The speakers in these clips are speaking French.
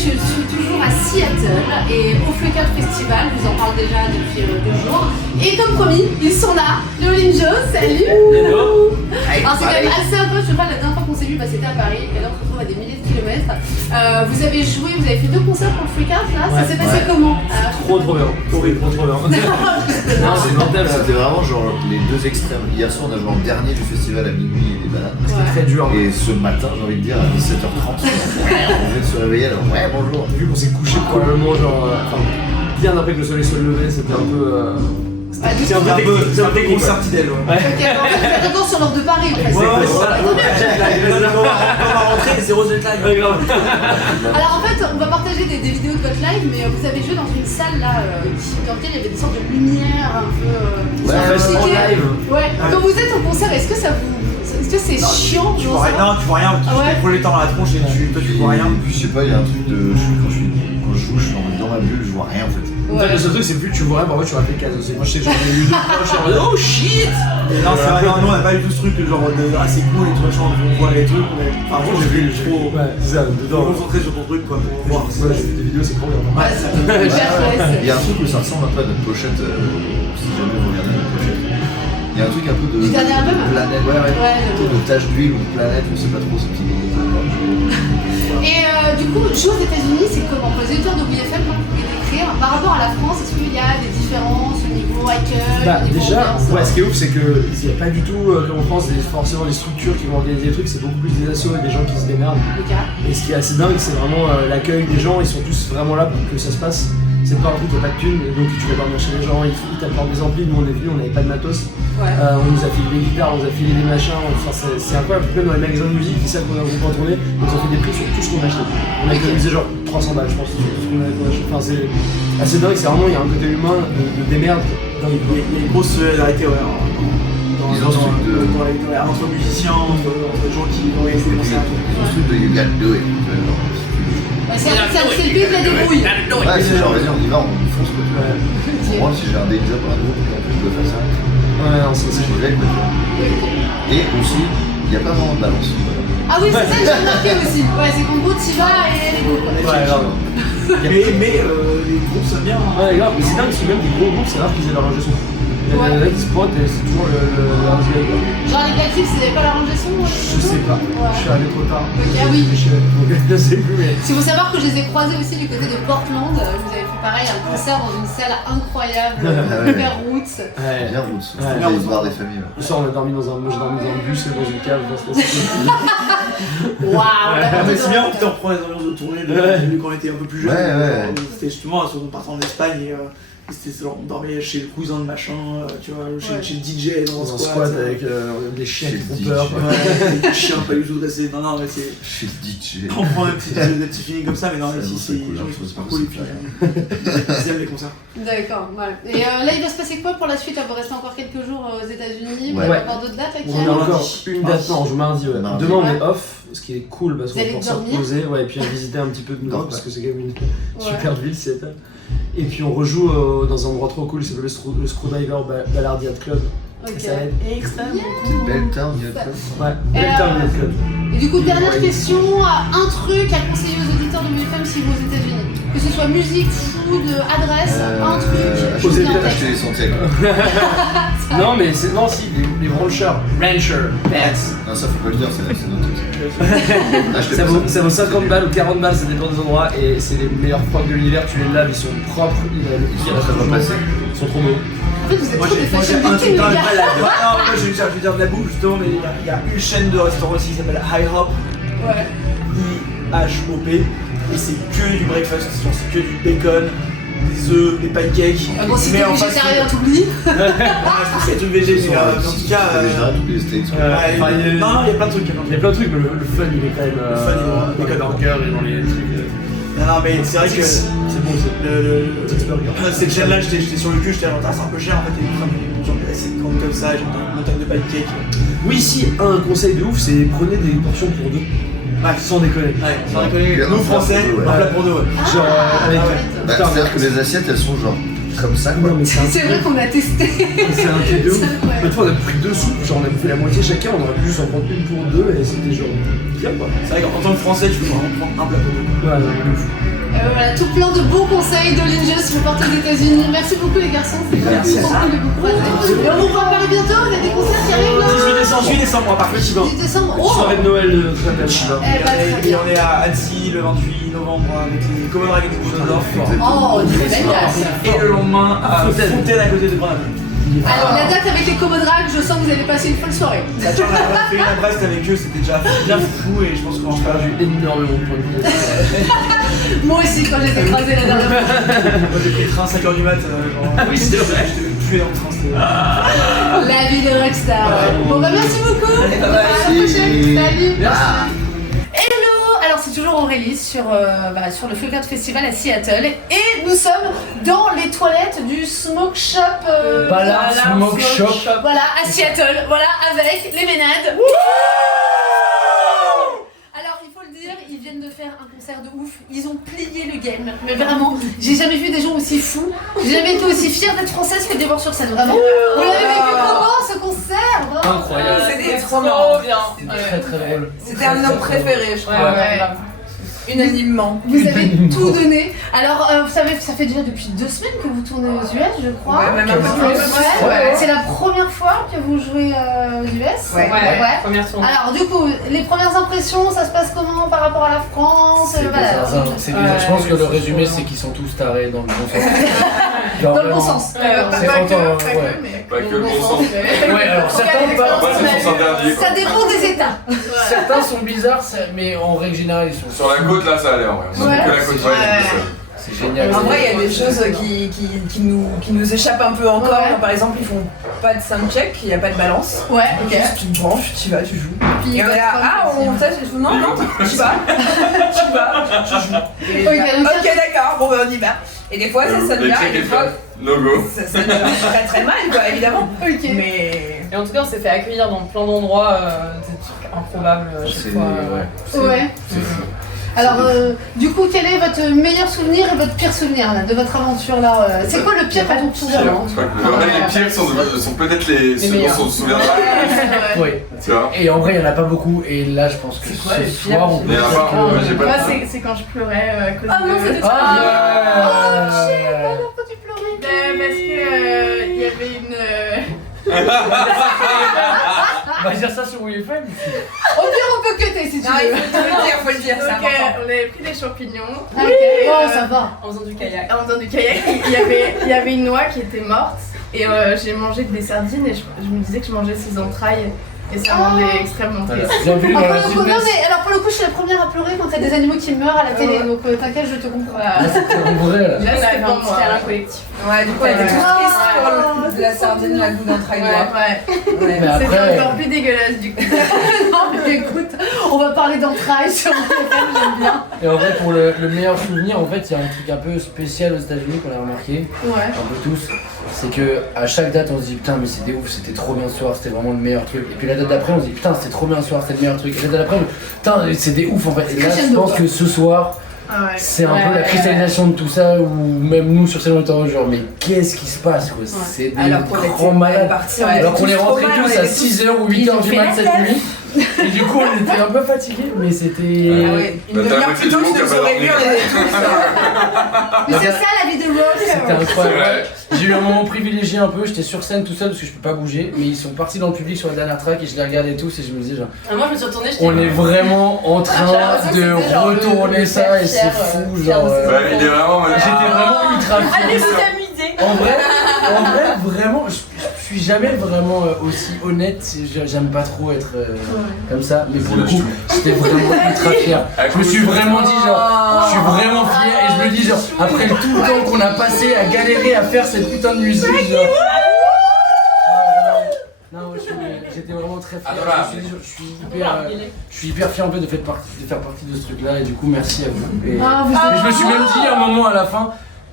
je suis toujours à Seattle et au Fluctuate Festival, je vous en parle déjà depuis 2 jours. Et comme promis, ils sont là, Léoline Joe, salut. Hello. Alors c'est quand même assez incroyable, je sais pas, la dernière fois qu'on s'est vu, c'était à Paris, et là on se retrouve à des milliers de kilomètres. Vous avez joué, vous avez fait 2 concerts pour le Fluctuate là, ça s'est passé comment? Trop bien, horrible, trop bien. Non, c'est mental, c'était vraiment genre les deux extrêmes. Hier soir on a joué en dernier du festival à minuit et des bananes. C'était très dur. Et ce matin, j'ai envie de dire, à 17h30, on vient de se réveiller, alors ouais, bonjour. Vu qu'on s'est couché probablement genre, bien après que le soleil soit levé, c'était un peu... C'est un peu concertidel, ouais. Ok, bon, faites encore sur l'ordre de Paris, presque. Ouais, on va rentrer, 0 jet lag. Alors en fait, on va partager des vidéos de votre live, mais vous avez joué dans une salle là, dans laquelle il y avait des sortes de lumière un peu... en live. Ouais. Quand vous êtes en concert, est-ce que ça vous... Est-ce que c'est chiant? Tu vois rien, tu te projectes dans la tronche et toi tu vois rien. Et puis je sais pas, il y a un truc de... Quand je joue, je suis dans ma bulle, je vois rien en fait. Ouais. Le seul truc c'est plus que tu vois rien, parfois tu rates les cases aussi. Moi je sais que j'en ai eu 2 fois, je suis en mode oh shit. Non c'est vrai, nous on a pas eu tout ce truc genre assez cool et tout machin, on voit les trucs, mais par contre j'ai vu trop... Ouais, c'est ça, dedans. Concentré sur ton truc quoi, pour voir. Ouais, j'ai vu des vidéos, c'est trop bien. Ouais, ça me fait hyper Il y a un truc où ça ressemble un peu à notre pochette, si jamais vous regardez notre pochette. Il y a un truc un peu de... Du dernier album? Planète, ouais. De tache d'huile ou de planète, on sait pas trop ce petit... Et du coup, jouer aux États-Unis, c'est comment? Pour les auditeurs de WFM, comment vous pouvez décrire par rapport à la France? Est-ce qu'il y a des différences au niveau accueil? Bah au niveau déjà, ambiance, ouais, ce qui est ouf c'est qu'il n'y a pas du tout, comme en France, forcément des structures qui vont organiser des trucs, c'est beaucoup plus des assos et des gens qui se démerdent. Ok. Et ce qui est assez dingue, c'est vraiment l'accueil des gens, ils sont tous vraiment là pour que ça se passe. C'est pas un truc, il n'y a pas de thunes, donc tu vas pas chez les gens, ils t'apportent des amplis, nous on est venus, on n'avait pas de matos. Ouais. On nous a filé des guitares, on nous a filé des machins, enfin, c'est incroyable, même dans les magasins de musique, ils savent qu'on a un groupe en tournée, ils ont fait des prix sur tout ce qu'on a acheté. On a économisé genre 300 balles je pense sur tout ce qu'on a acheté. Enfin c'est assez dingue, c'est vraiment, il y a un côté humain de démerde. Il y a une grosse solidarité entre musiciens, entre gens qui organisent des concerts. Ils ont ce truc de you gotta do it. C'est le pays de la débrouille. Ouais, c'est genre, vas-y, on y va, on fonce quoi. Moi, si j'ai un day job, un groupe, et en plus je dois faire ça, Ouais, non, c'est je vais quoi. Et aussi, il n'y a pas vraiment de balance. Ah oui, c'est ça que j'ai remarqué aussi. Ouais, c'est qu'en gros, t'y vas et les go. Ouais, grave. Mais les groupes sont bien. Ouais, grave, mais c'est dingue parce que même des gros groupes, c'est rare qu'ils aient leur ingé son. Il y a des mecs qui se pointent et c'est toujours le house guy quoi. Genre les Black Lips, ils avaient pas leur ingé son? Je sais pas, Ouais. je suis arrivé trop tard. Ok, ah oui. Je sais plus, mais... Il faut savoir que je les ai croisés aussi du côté de Portland. Je vous avais fait pareil, un concert dans une salle incroyable, hyper roots. Ouais. Bien route, Ouais. bien voir des familles. Le soir, on a dormi dans un, moi j'ai dormi dans un bus et dans une cave, c'était Waouh! Mais c'est bien, on reprend les ambiances de tournée de quand on était un peu plus jeune. Ouais. C'était justement sur on partait en Espagne et c'était genre, on dormait chez le cousin de machin, tu vois, chez le DJ dans un squat avec des chiens Chez qui le font peur. DJ. Ouais, des chiens pas du tout dressés. Non, mais c'est. Chez le DJ. On prend des petits feelings comme ça, mais non, ici C'est c'est cool, les gens hein, qui sont c'est super pas cool et possible. puis ils aiment les concerts. D'accord, voilà. Et là, il va se passer quoi pour la suite? Là, vous restez encore quelques jours aux États-Unis. Vous Ouais. avez encore d'autres dates là qui On a arrivent? encore une date, non, on joue mardi, ouais. Mardi. Demain on Ouais. est off, ce qui est cool parce Vous qu'on allez peut se dormir reposer, ouais, et puis visiter un petit peu de New York parce que c'est quand même une Ouais. super ville, Seattle. Et puis on rejoue dans un endroit trop cool, c'est le Screwdriver Ballard Yacht Club. Ok. Ça va être extrêmement C'est cool. Belltown, il y a Ça- quoi Ouais, Et Belltown Yacht Club. Et du coup, dernière question, un truc à conseiller aux auditeurs de WFM si vous aux États-Unis. Que ce soit musique, food, adresse, un truc. aux États-Unis, Acheter des centaines. Non mais c'est, non si, les ranchers, pets. Non, ça faut pas le dire, c'est notre truc. Achetez Ça pas vaut, ça vaut 50 balles ou 40 balles, ça dépend des endroits et c'est les meilleurs frogs de l'univers, tu les laves, ils sont propres, le pire Ça va passer. ils sont trop beaux. En fait, vous êtes Moi trop j'ai des fashion un truc victims, dans les le gars. malade. Non, moi je vais dire de la bouffe justement, mais il y a une chaîne de restaurants ici qui s'appelle High Hop, Ouais. IHOP, et c'est que du breakfast, c'est que du bacon, des œufs, des pancakes. Ah bon, si mais t'es en végétarien, fast-food. t'oublies. C'est tout végé, mais en tout cas. tous les steaks. Ouais. Enfin, il y a- Non, il y a plein de trucs. Il y a plein de trucs, mais le fun il est quand même Le fun, il est dans les burgers et dans les trucs. Non, mais c'est vrai que. C'est bon, c'est Cette chaîne-là, j'étais sur le cul, j'étais en c'est un peu cher en fait, et j'en ai assez de comme ça, j'ai une montagne de pancakes. Oui, si, un conseil de ouf, c'est prenez des portions pour deux. Ouais, Sans déconner. Ouais, sans déconner, Ouais. nous français, Ouais. un plat pour deux, ouais. Genre avec. arrête. Bah, c'est-à-dire que les assiettes elles sont genre comme ça quoi. Non, mais c'est un C'est vrai qu'on a testé. C'est un truc de ouf. C'est incroyable. L'autre fois, on a pris 2 soupes, genre on a bouffé la moitié chacun, on aurait pu juste en prendre une pour deux et c'était genre bien quoi. C'est vrai qu'en tant que français, tu peux vraiment prendre un plat pour deux. Ouais, non, de ouf. Voilà, tout plein de bons conseils de Linge si vous partez aux États-Unis. Merci beaucoup les garçons, c'était trop cool de vous croiser. Et on vous voit à Paris bientôt, il y a des concerts qui arrivent là. 18 décembre à Paris. 18 décembre, oh. Soirée de Noël de Triathlon. Et on est à Annecy le 28 novembre avec les Common Dragons de Düsseldorf. Oh, génial. Et le lendemain à Fontaine à côté de Grenoble. Alors la date avec les Comodrags, je sens que vous allez passer une folle soirée. On a fait une à Brest avec eux, c'était déjà bien fou et je pense qu'on en fera J'ai énormément de points de vie. Moi aussi quand j'étais écrasée la dernière fois. Moi j'ai pris le train 5h du mat, genre. Oui, c'est vrai. J'étais tué dans le train, c'était. La vie de rockstar. Bon bah merci beaucoup. À la prochaine. Salut. Hello. Alors c'est toujours Aurélie sur le Floquart Festival à Seattle et nous sommes dans les toilettes du Smoke Shop. Ballard Smoke Shop. Voilà à Seattle. Voilà avec les Ménades. Alors il faut le dire, ils viennent de faire un concert de ouf, ils ont plié le game, mais vraiment, j'ai jamais vu des gens aussi fous, j'ai jamais été aussi fière d'être française que de les voir sur scène, vraiment. Vous l'avez vécu comment ce concert, vraiment? Incroyable. C'était trop bien. Très très drôle. C'était un de nos préférés, je crois. Ouais. Unanimement. Vous avez tout donné. Alors, vous savez, ça fait déjà depuis 2 semaines que vous tournez aux US, je crois. Ouais, même un peu plus. Ouais. C'est la première fois que vous jouez aux US. Ouais. Première tournée. Alors, du coup, les premières impressions, ça se passe comment par rapport à la France? C'est bizarre. Je pense que le résumé, c'est qu'ils sont tous tarés dans le bon sens. Dans le bon sens. Pas que le bon sens. Ouais, alors certains pas. Après, c'est son interdit. Ça dépend des états. Certains sont bizarres, mais en règle générale, ils sont. Sur la côte, là, ça allait en vrai. On a que la côte C'est génial. En vrai, il y a des choses qui nous échappent un peu encore. Ouais. Par exemple, ils font pas de soundcheck, il n'y a pas de balance. Ouais, ok. Juste tu te branches, tu vas, tu joues. Puis, Et on est là, on tâche et tout. Non, tu vas, tu joues. Et ok, d'accord, bon, on y va. Et des fois, ça sonne bien, et des fois, no go. ça sonne très très mal, quoi, évidemment. Ok. Mais. Et en tout cas, on s'est fait accueillir dans plein d'endroits, des trucs improbables à chaque fois. Ouais. Alors, du coup, quel est votre meilleur souvenir et votre pire souvenir là, de votre aventure là C'est quoi le pire quand on tourne? Les pires sont peut-être les ceux dont on se souviendra. Oui. Tu vois. Et en vrai, il n'y en a pas beaucoup. Et là, je pense que ce soir, on peut. Il y en a pas, moi, j'ai pas Moi, de- c'est quand je pleurais à cause Ah non, de... c'était Ah, pourquoi tu pleurais? Parce que il y avait une... On va dire ça sur WFM. Au pire, on peut cutter si tu Non, il veux. faut le dire, c'est Donc, important. on avait pris des champignons. Ok. Oh, ça va. En faisant du kayak. En faisant du kayak, il y avait une noix qui était morte. Et j'ai mangé des sardines et je me disais que je mangeais ses entrailles. Et ça me rendait extrêmement Voilà. triste. Bienvenue dans la Non, team. mais alors pour le coup, je suis la première à pleurer quand il y a des animaux qui meurent à la télé. Donc t'inquiète, je te comprends. Voilà. En vrai, là. Là, c'était fait un pour petit moi. câlin collectif. Ouais, du coup, elle était toute Ouais. triste pour la sardine, la goût d'entraille noire. Ouais. Mais C'était après, encore plus dégueulasse du coup. Non, mais écoute, on va parler d'entrailles sur le téléphone, j'aime bien. et en vrai, pour le meilleur souvenir, en fait, il y a un truc un peu spécial aux États-Unis qu'on a remarqué, Ouais. un peu tous. C'est que à chaque date, on se dit putain, mais c'était ouf, c'était trop bien ce soir, c'était vraiment le meilleur truc. Et puis la date d'après, on se dit putain, c'était trop bien ce soir, c'était le meilleur truc. Et la date d'après, putain, c'était ouf en fait. Et là, je Crescendo, pense quoi. que ce soir, Ah ouais. c'est un peu la cristallisation de tout ça, où même nous sur scène on était en genre, mais qu'est-ce qui se passe quoi? C'est des Alors qu'on grands était malades. partis, Alors qu'on est tous rentrés trop mal, tous on à était 6h ou 8h du mat cette nuit. Et du coup, on était un peu fatigués, mais c'était. Ah ouais, une Bah, t'as demi-heure la plus moitié tôt, du je monde nous qui a pas aurais vu, dormi. on était tous. Mais c'est ça la vie de rock. C'était incroyable. vrai. J'ai eu un moment privilégié un peu, j'étais sur scène tout seul parce que je peux pas bouger, mais ils sont partis dans le public sur la dernière track et je les regardais tous et je me disais genre, Moi, je me suis retournée, j'étais. on est vraiment en train j'ai l'impression que de c'était genre retourner le ça père et c'est fier, fou fier genre. de ses Ouais, il est vraiment. J'étais vraiment ultra Allez fier. vous amuser. En vrai, vraiment, je suis jamais vraiment aussi honnête, j'aime pas trop être comme ça, mais pour le coup, j'étais vraiment ultra fier. Je me suis vraiment dit genre, je suis vraiment fier et je me dis genre, après tout le temps qu'on a passé à galérer à faire cette putain de musique, genre. Non, j'étais vraiment très fier. Je me suis dit, je suis hyper fier en fait de faire partie de ce truc-là et du coup merci à vous. Et, Ah, vous et je me suis même dit à un moment à la fin.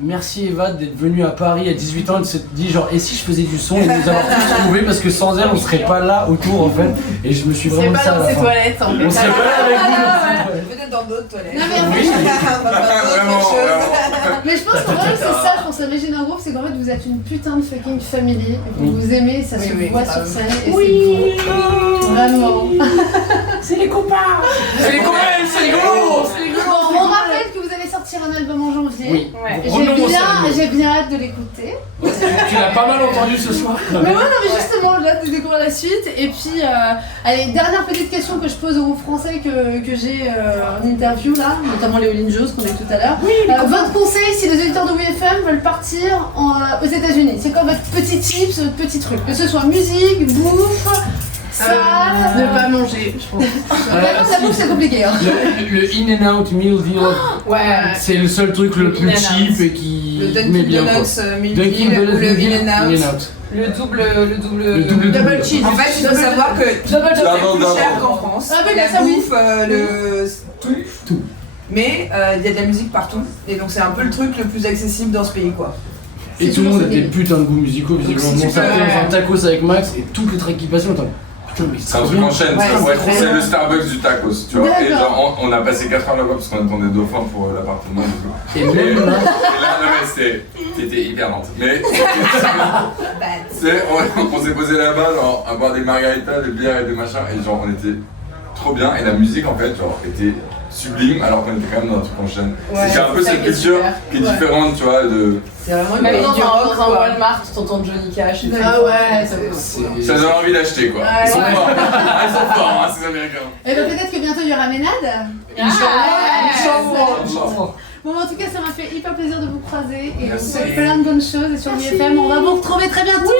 Merci Eva d'être venue à Paris à 18 ans et de se dire genre et si je faisais du son et de nous avoir tous trouvés parce que sans elle on serait pas là autour en fait et je me suis C'est vraiment pas dit ça à dans la ses fin. toilettes en On fait. serait pas là avec vous. Peut-être dans d'autres toilettes. Non, mais Oui. Vraiment, vraiment. Mais je pense qu'en vrai, c'est ça, je pense, la magie d'un groupe, c'est qu'en fait, vous êtes une putain de fucking family, et que vous aimez, ça se Oui, voit grave. sur scène, et c'est beau. Vraiment. C'est les copains, c'est rigolo. Bon, on rappelle que vous allez sortir un album Oui. Ouais. J'ai bien hâte de l'écouter. Tu l'as pas mal entendu ce soir. Mais ouais, non, mais justement, j'ai hâte de découvrir la suite. Et puis, allez, dernière petite question que je pose aux groupes français que j'ai en interview là, notamment Léoline Jose qu'on a eu tout à l'heure. Votre conseil si les auditeurs de WFM veulent partir aux États-Unis, c'est quoi votre petit tips, votre petit truc? Que ce soit musique, bouffe, salle. Ne pas manger, je pense. La bouffe c'est compliqué. Hein. Le In-N-Out Meal Deal, Ouais. c'est le seul truc le plus cheap et qui Le met Dunkin' bien quoi. Donuts Meal Deal ou le In-N-Out. Le double double cheese. En fait, il faut savoir que c'est plus cher qu'en France. Ah, mais La ça, oui. bouffe, Tout. Mais il y a de la musique partout. Et donc c'est un peu le truc le plus accessible dans ce pays, quoi. Et tout le monde a des putains de goûts musicaux, visiblement. Donc, Bon, si ça tu fait peux- un tacos avec Max et toutes les tracks qui passent, attends. Putain, mais C'est un truc en chaîne, Ouais, ça, c'est ouais, trop c'est bien. le Starbucks du tacos, tu vois. Et D'accord. genre, on a passé 4 heures là-bas parce qu'on attendait Dauphin pour l'appartement et tout. Et Et même là, là, non, mais t'étais hyper lente. Mais on s'est posé là-bas, genre, à boire des margaritas, des bières et des machins, et genre, on était trop bien. Et la musique, en fait, genre, était sublime, alors qu'on était quand même dans un truc en chaîne. Ouais, c'est un peu c'est ça cette qui est culture super. qui est différente, tu vois, de... C'est vraiment une Même pays dans du rock, un quoi. Walmart, t'entends Johnny Cash et tout. Ah ouais, Ça donne envie d'acheter, quoi. Ils sont forts, ils sont forts, hein, ces Américains. Et ben peut-être que bientôt il y aura Ménade. Bon, en tout cas, ça m'a fait hyper plaisir de vous croiser et on vous Merci. souhaite plein de bonnes choses. Et sur WFM, on va vous retrouver très bientôt.